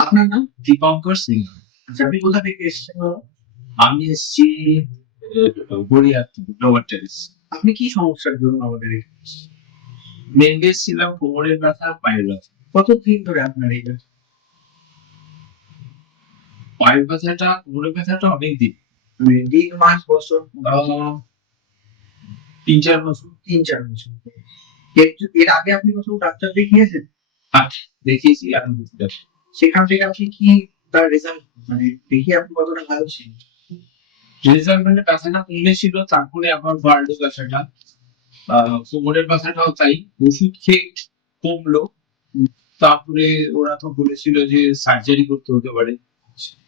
আপনার নাম? দীপঙ্কর সিং। আচ্ছা, আপনি কোথা থেকে এসেছেন বাবা? আমি এসেছি গড়িয়া লোয়ার টেরিস। আপনি কি সমস্যার জন্য আমাদের এখানে এসেছেন? মেনলি ছিলাম কোমরের ব্যথা, পায়ের ব্যথা। কতদিন ধরে আপনার এই ব্যথা? পায়ের ব্যথাটা, কোমরের ব্যথাটা অনেক দিন, মানে দিন, মাস, বছর? 3-4 বছর। ৩-৪ বছর। এর আগে আপনি কোথাও ডাক্তার দেখিয়েছেন? আচ্ছা, দেখিয়েছি আলহামদুলিল্লাহ। সেখান থেকে আপনি কি তার রেজাল্ট, মানে দেখিয়ে আপনি কতটা ভালো ছিলেন? রেজাল্ট মানে ব্যথাটা কমেছিল, তারপরে আবার বাড়লো ব্যথাটা। কোমরের ব্যথাটাও তাই, ওষুধ খেয়ে কমলো। তারপরে ওরা তো বলেছিল যে সার্জারি করতে হতে পারে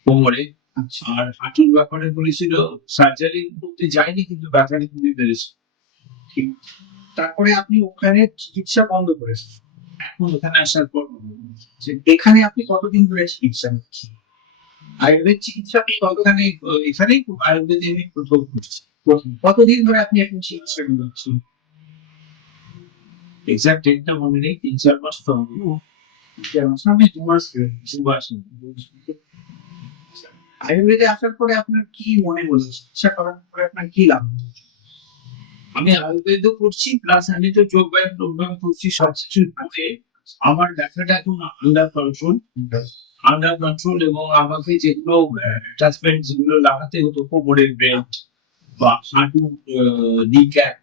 কোমরে। আচ্ছা। আর হাঁটুর ব্যাপারে বলেছিল, সার্জারি করতে যায়নি কিন্তু ব্যথাটা খুবই বেড়েছে। ঠিক। তারপরে আপনি ওখানে চিকিৎসা বন্ধ করেছেন। এখন ওখানে আসার পর যে এখানে আপনি কতদিন ধরে চিকিৎসা নিচ্ছেন? আয়ুর্বেদ চিকিৎসা আপনি এখানে এখানেই আয়ুর্বেদে আমি প্রথম করছি। কতদিন ধরে আপনি এখন চিকিৎসা নিচ্ছেন? এক্সাক্ট ডেটটা মনে নেই, 3-4 মাস তো হবে। সামনে 2 মাস ধরে। 2 মাস। আয়ুর্বেদে আসার পরে আপনার কি মনে হলো? চিকিৎসা করার পরে আপনার কি লাভ হলো? আমি আয়ুর্বেদও করছি, প্লাস আমি তো যোগ ব্যায়াম টোগ ব্যায়াম করছি, সবকিছু করে আমার ব্যথাটা এখন আন্ডার কন্ট্রোল। এবং আমাকে যেগুলো অ্যাটাচমেন্ট যেগুলো লাগাতে হতো, কোমরের বেল্ট বা হাঁটু, নি ক্যাপ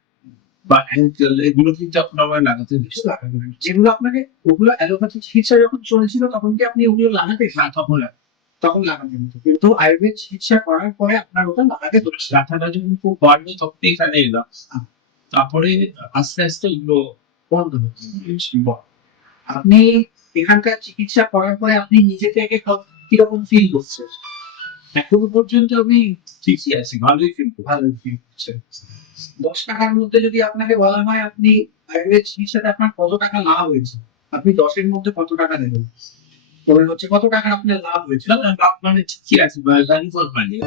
বা অ্যাঙ্কেল, এগুলো কিন্তু এখন আমার লাগাতে কিছু হচ্ছে। লাগাবেন না। যেগুলো আপনাকে, ওগুলো অ্যালোপ্যাথি চিকিৎসা যখন চলছিল তখন কি আপনি ওগুলো লাগাতেন? না, তখন তখন লাগাতেন না। কিন্তু আয়ুর্বেদ চিকিৎসা করার পরে আপনার ওটা লাগাতে হচ্ছে। ব্যথাটা যখন খুব বাড়লো তখন এখানে এলাম। তারপরে আস্তে আস্তে এগুলো বন্ধ হচ্ছে। বাহ! আপনি এখানকার চিকিৎসা করার পরে আপনি নিজে থেকে কিরকম ফিল করছেন? এখনো পর্যন্ত আমি ঠিকই আছি, ভালোই ফিল করছি। ভালো ফিল করছেন। ৳১০ র মধ্যে যদি আপনাকে বলা হয় আপনি আয়ুর্বেদ চিকিৎসাতে আপনার কত টাকা লাভ হয়েছে? আপনি ১০ এর মধ্যে কত টাকা দেবেন? মনে হচ্ছে কত টাকা আপনার লাভ হয়েছে? না, না, মানে ঠিকই আছে, ভ্যালু ফর মানি।